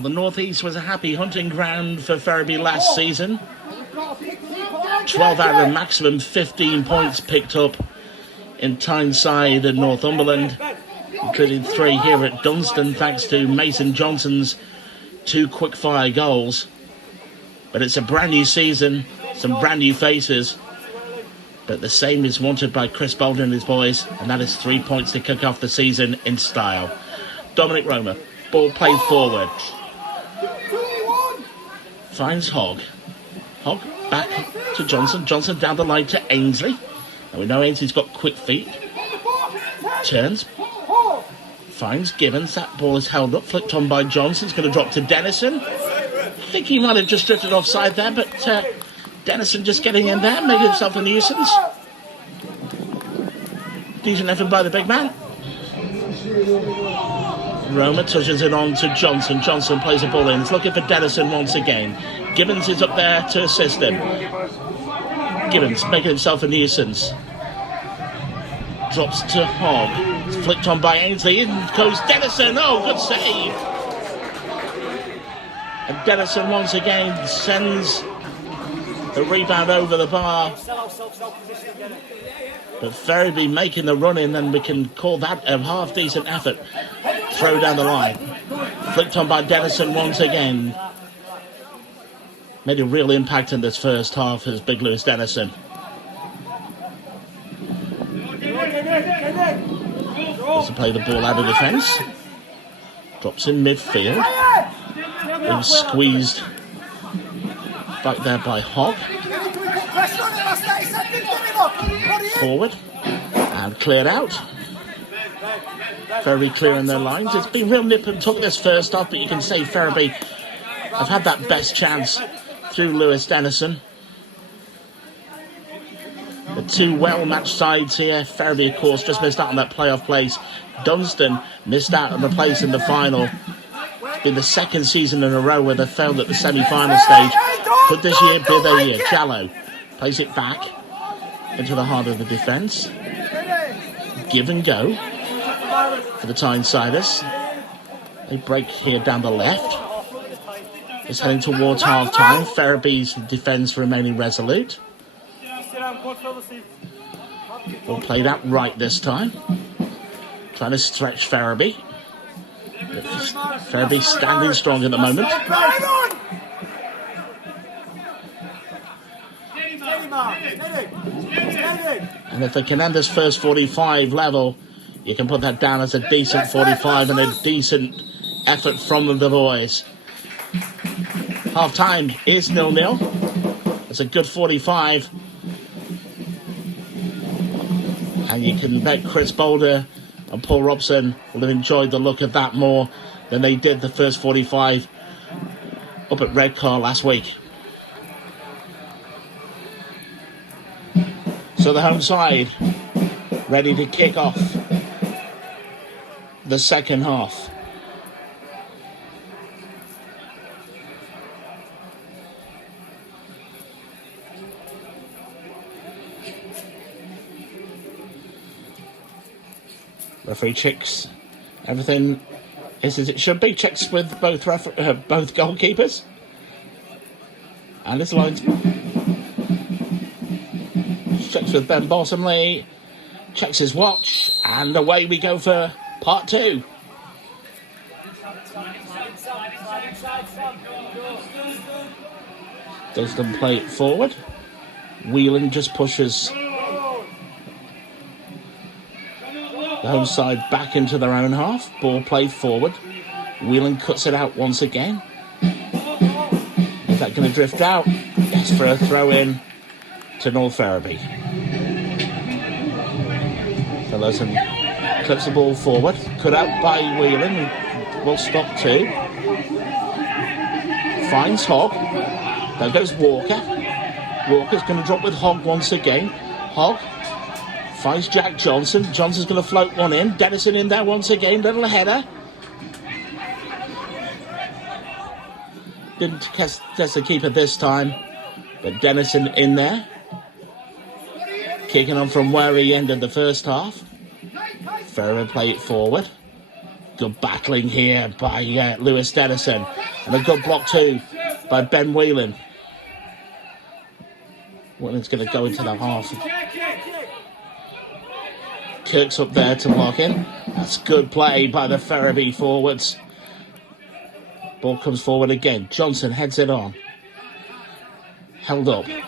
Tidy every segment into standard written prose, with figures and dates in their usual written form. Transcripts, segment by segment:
Well, the Northeast was a happy hunting ground for Ferriby last season. 12 out of maximum 15 points picked up in Tyneside and Northumberland, including 3 here at Dunston, thanks to Mason Johnson's 2 quick-fire goals. But it's a brand new season, some brand new faces. But the same is wanted by Chris Bolden and his boys, and that is 3 points to kick off the season in style. Dominic Roma, ball played forward. Finds Hogg. Hogg back to Johnson. Johnson down the line to Ainsley. And we know Ainsley's got quick feet. Turns. Finds Gibbons. That ball is held up, flicked on by Johnson. It's going to drop to Dennison. I think he might have just drifted offside there, but Dennison just getting in there, making himself a nuisance. Decent effort by the big man. Roma touches it on to Johnson. Johnson plays the ball in. He's looking for Dennison once again. Gibbons is up there to assist him. Gibbons making himself a nuisance. Drops to Hogg. It's flicked on by Ainsley. In goes Dennison. Oh, good save. And Dennison once again sends the rebound over the bar. But Ferriby making the run in, and we can call that a half-decent effort. Throw down the line. Flicked on by Dennison once again. Made a real impact in this first half as Big Lewis Dennison. Wants to play the ball out of defence. Drops in midfield. Been squeezed back there by Hogg. Forward. And cleared out. Very clear in their lines. It's been real nip and tuck this first half, but you can say Ferriby have had that best chance through Lewis Dennison. The 2 well-matched sides here. Ferriby, of course, just missed out on that playoff place. Dunston missed out on the place in the final. It's been the second season in a row where they failed at the semi-final stage. Could this year be their year? Jallow plays it back into the heart of the defence. Give and go for the Tynesiders. They break here down the left. It's heading towards half-time. Ferriby's defence remaining resolute. Ball played out right this time. Trying to stretch Ferriby. Ferriby standing strong at the moment. And if they can end this first 45 level, you can put that down as a decent 45 and a decent effort from the boys. Half-time is 0-0. It's a good 45. And you can bet Chris Boulder and Paul Robson will have enjoyed the look of that more than they did the first 45 up at Redcar last week. So the home side ready to kick off the second half. Referee checks everything is as it should be. Checks with both goalkeepers and his linesman. Checks with Ben Bosomley. Checks his watch, and away we go for part 2. Dunston play it forward. Whelan just pushes the home side back into their own half. Ball played forward. Whelan cuts it out once again. Is that going to drift out? Yes, for a throw in to North Ferriby. Fellerson clips the ball forward. Cut out by Whelan. Will stop too. Finds Hogg. There goes Walker. Walker's going to drop with Hogg once again. Hogg finds Jack Johnson. Johnson's going to float one in. Dennison in there once again. Little header. Didn't test the keeper this time. But Dennison in there. Kicking on from where he ended the first half. Ferriby play it forward. Good battling here by Lewis Dennison. And a good block too by Ben Whelan. Whelan's going to go into the half. Kirk's up there to block in. That's good play by the Ferriby forwards. Ball comes forward again. Johnson heads it on. Held up. Here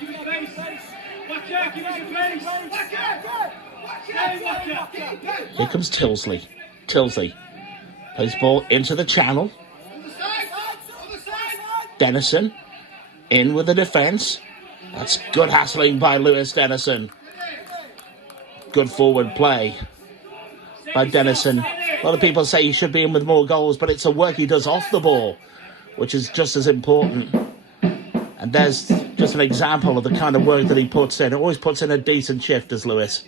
comes Tilsley. Tilsley plays ball into the channel. Dennison in with the defence. That's good hassling by Lewis Dennison. Good forward play by Dennison. A lot of people say he should be in with more goals, but it's the work he does off the ball, which is just as important. And there's just an example of the kind of work that he puts in. He always puts in a decent shift, does Lewis.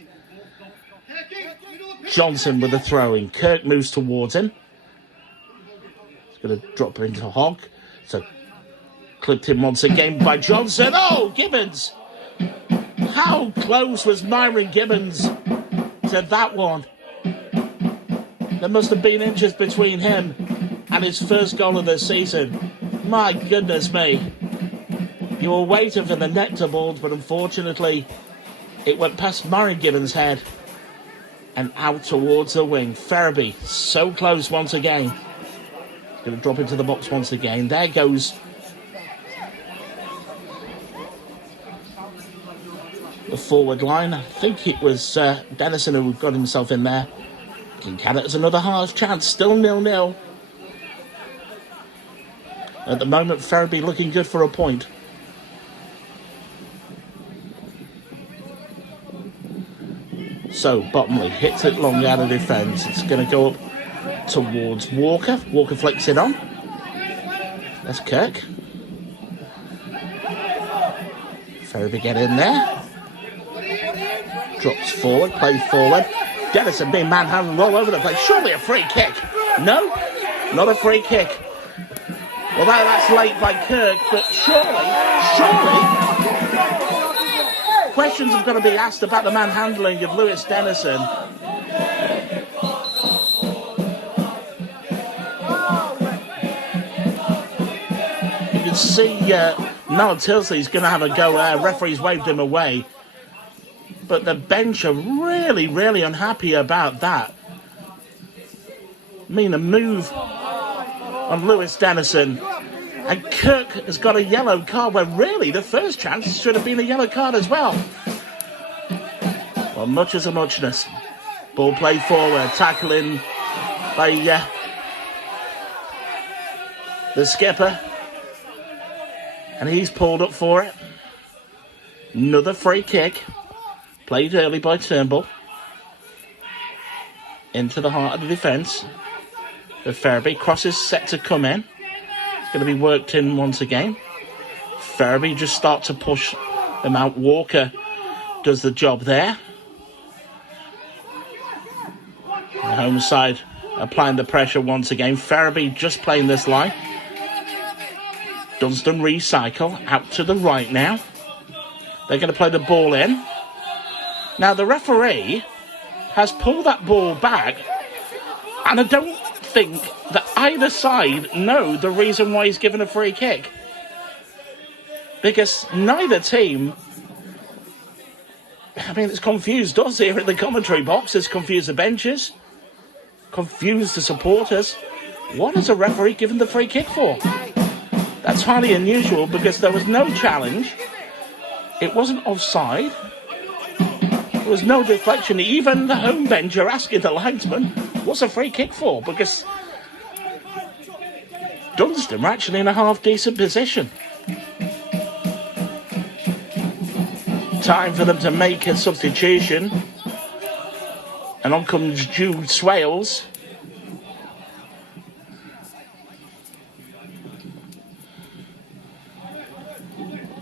Johnson with the throwing. Kirk moves towards him. He's going to drop it into Hogg. So clipped in once again by Johnson. Oh, Gibbons! How close was Myron Gibbons to that one? There must have been inches between him and his first goal of the season. My goodness me. You were waiting for the net to board, but unfortunately it went past Myron Gibbons' head and out towards the wing. Ferriby, so close once again. He's going to drop into the box once again. There goes the forward line. I think it was Dennison who got himself in there. Kincaid has another half chance. Still 0-0. At the moment, Ferriby looking good for a point. So, Bottomley hits it long out of defence. It's going to go up towards Walker. Walker flicks it on. That's Kirk. Ferriby get in there. Drops forward, plays forward. Dennison being manhandled all over the place. Surely a free kick. No, not a free kick. Well, that's late by Kirk, but surely, questions have got to be asked about the manhandling of Lewis Dennison. You can see Noel Tilsley's going to have a go. Referee's waved him away. But the bench are really, really unhappy about that. I mean, a move on Lewis Dennison. And Kirk has got a yellow card where really the first chance should have been a yellow card as well. Well, much as a muchness. Ball played forward, tackling by the skipper. And he's pulled up for it. Another free kick. Played early by Turnbull. Into the heart of the defence. The Ferriby crosses set to come in. It's going to be worked in once again. Ferriby just start to push them out. Walker does the job there. The home side applying the pressure once again. Ferriby just playing this line. Dunston recycle out to the right now. They're going to play the ball in. Now, the referee has pulled that ball back, and I don't think that either side know the reason why he's given a free kick. Because neither team, it's confused us here in the commentary box, it's confused the benches, confused the supporters. What has a referee given the free kick for? That's highly unusual because there was no challenge, it wasn't offside. There was no deflection. Even the home bench are asking the linesman, what's a free kick for? Because Dunston were actually in a half-decent position. Time for them to make a substitution. And on comes Jude Swales.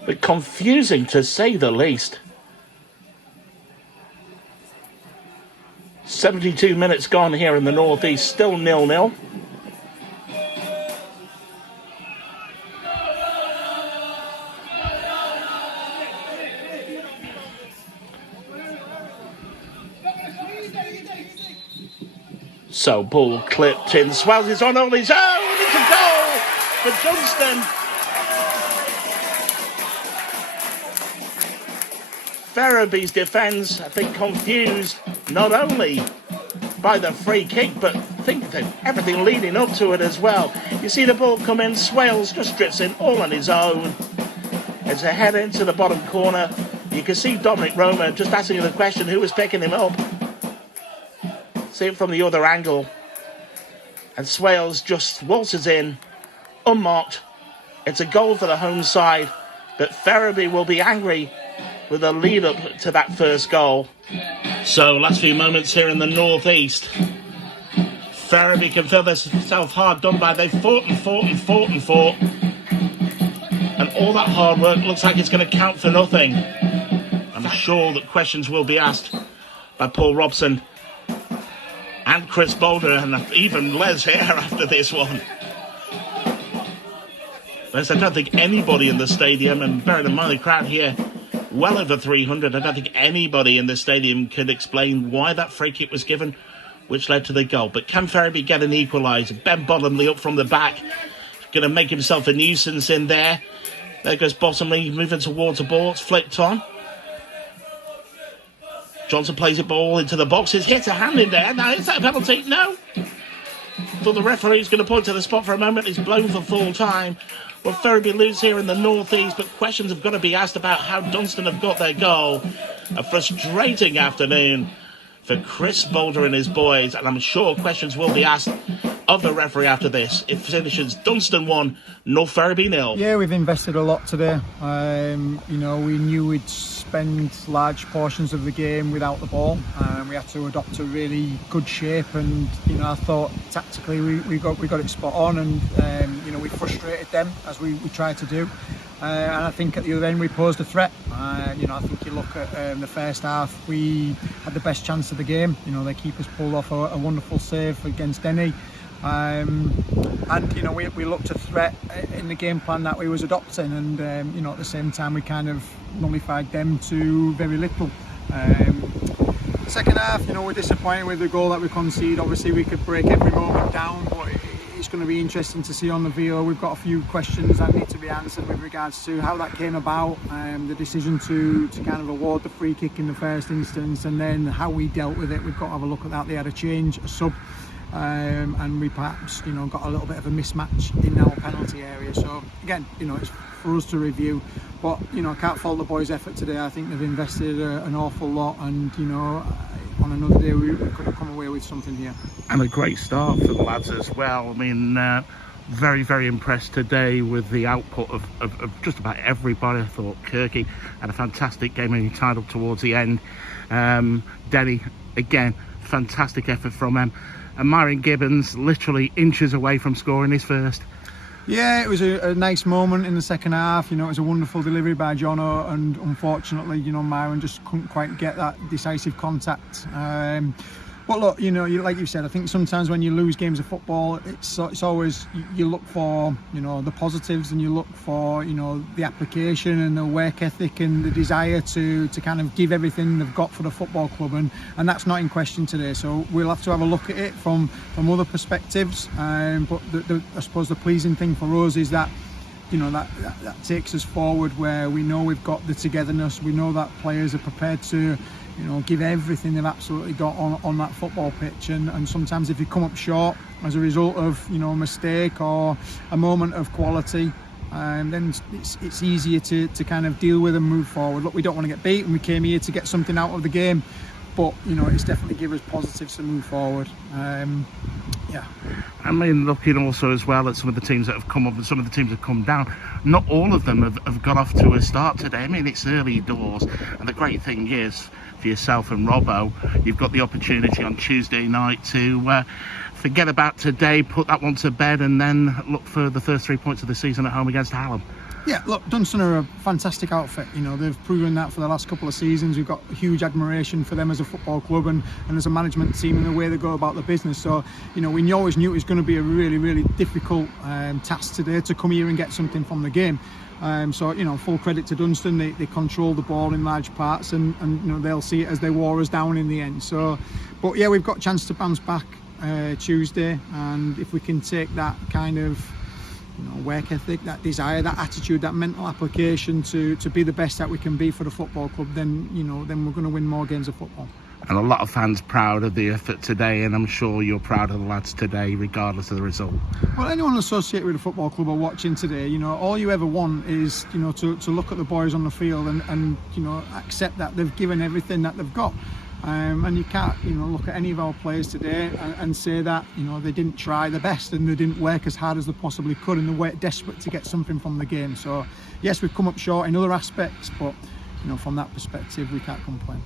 But confusing to say the least. 72 minutes gone here in the northeast, still 0-0. So ball clipped in. Swells is on his own. It's a goal for Dunston. Ferriby's defence, I think, confused not only by the free kick, but I think that everything leading up to it as well. You see the ball come in, Swales just drifts in all on his own. It's a header into the bottom corner. You can see Dominic Roma just asking the question, who was picking him up? See it from the other angle. And Swales just waltzes in, unmarked. It's a goal for the home side, but Ferriby will be angry with a lead up to that first goal. So, last few moments here in the northeast. Ferriby can feel themselves hard done by. They've fought. And all that hard work looks like it's going to count for nothing. I'm sure that questions will be asked by Paul Robson and Chris Boulder and even Les here after this one. I don't think anybody in the stadium, and bearing in mind the crowd here, well over 300, I don't think anybody in the stadium could explain why that free kick was given, which led to the goal. But can Ferriby get an equaliser? Ben Bottomley up from the back, going to make himself a nuisance in there. There goes Bottomley moving towards the ball. It's flicked on. Johnson plays it ball into the boxes, hits a hand in there. Now, is that a penalty? No. Thought the referee's going to point to the spot for a moment. He's blown for full time. Well, Ferriby lose here in the northeast, but questions have got to be asked about how Dunston have got their goal. A frustrating afternoon for Chris Boulder and his boys, and I'm sure questions will be asked of the referee after this. It finishes Dunston 1, North Ferriby 0. Yeah, we've invested a lot today. We knew we'd spend large portions of the game without the ball. We had to adopt a really good shape, and I thought tactically we got it spot on, and we frustrated them as we tried to do. And I think at the other end we posed a threat. I think you look at the first half, we had the best chance of the game. Their keepers pulled off a wonderful save against Denny. We looked at threat in the game plan that we was adopting, and at the same time we kind of nullified them to very little. Second half, we're disappointed with the goal that we conceded. Obviously we could break every moment down, but it's going to be interesting to see on the VO. We've got a few questions that need to be answered with regards to how that came about, the decision to kind of award the free kick in the first instance, and then how we dealt with it. We've got to have a look at that. They had a sub, and we perhaps got a little bit of a mismatch in our penalty area. So again, it's for us to review, but I can't fault the boys' effort today. I think they've invested an awful lot, and on another day we could have come away with something here. And a great start for the lads as well. I mean, very, very impressed today with the output of just about everybody. I thought Kirky had a fantastic game and he tied up towards the end. Denny, again, fantastic effort from him. And Myron Gibbons literally inches away from scoring his first. Yeah, it was a nice moment in the second half. It was a wonderful delivery by Jono, and unfortunately, Myron just couldn't quite get that decisive contact. But look, like you said, I think sometimes when you lose games of football, it's always, you look for, the positives, and you look for, the application and the work ethic and the desire to kind of give everything they've got for the football club, and that's not in question today. So we'll have to have a look at it from other perspectives. But I suppose the pleasing thing for us is that that takes us forward, where we know we've got the togetherness. We know that players are prepared to give everything they've absolutely got on that football pitch, and sometimes if you come up short as a result of a mistake or a moment of quality, then it's easier to kind of deal with and move forward. Look, we don't want to get beaten. We came here to get something out of the game, but it's definitely given us positives to move forward. Yeah. I mean, looking also as well at some of the teams that have come up and some of the teams that have come down, not all of them have got off to a start today. I mean, it's early doors, and the great thing is, for yourself and Robbo, you've got the opportunity on Tuesday night to forget about today, put that one to bed, and then look for the first 3 points of the season at home against Hallam. Yeah, look, Dunston are a fantastic outfit. They've proven that for the last couple of seasons. We've got huge admiration for them as a football club and as a management team and the way they go about the business. So, we always knew it was going to be a really, really difficult task today to come here and get something from the game. So, full credit to Dunston. They control the ball in large parts, and they'll see it as they wore us down in the end. So, but yeah, we've got a chance to bounce back Tuesday, and if we can take that kind of work ethic, that desire, that attitude, that mental application to be the best that we can be for the football club, then then we're going to win more games of football. And a lot of fans proud of the effort today, and I'm sure you're proud of the lads today, regardless of the result. Well, anyone associated with the football club or watching today, all you ever want is to look at the boys on the field and accept that they've given everything that they've got. And you can't look at any of our players today and say that they didn't try their best and they didn't work as hard as they possibly could, and they were desperate to get something from the game. So yes, we've come up short in other aspects, but from that perspective we can't complain.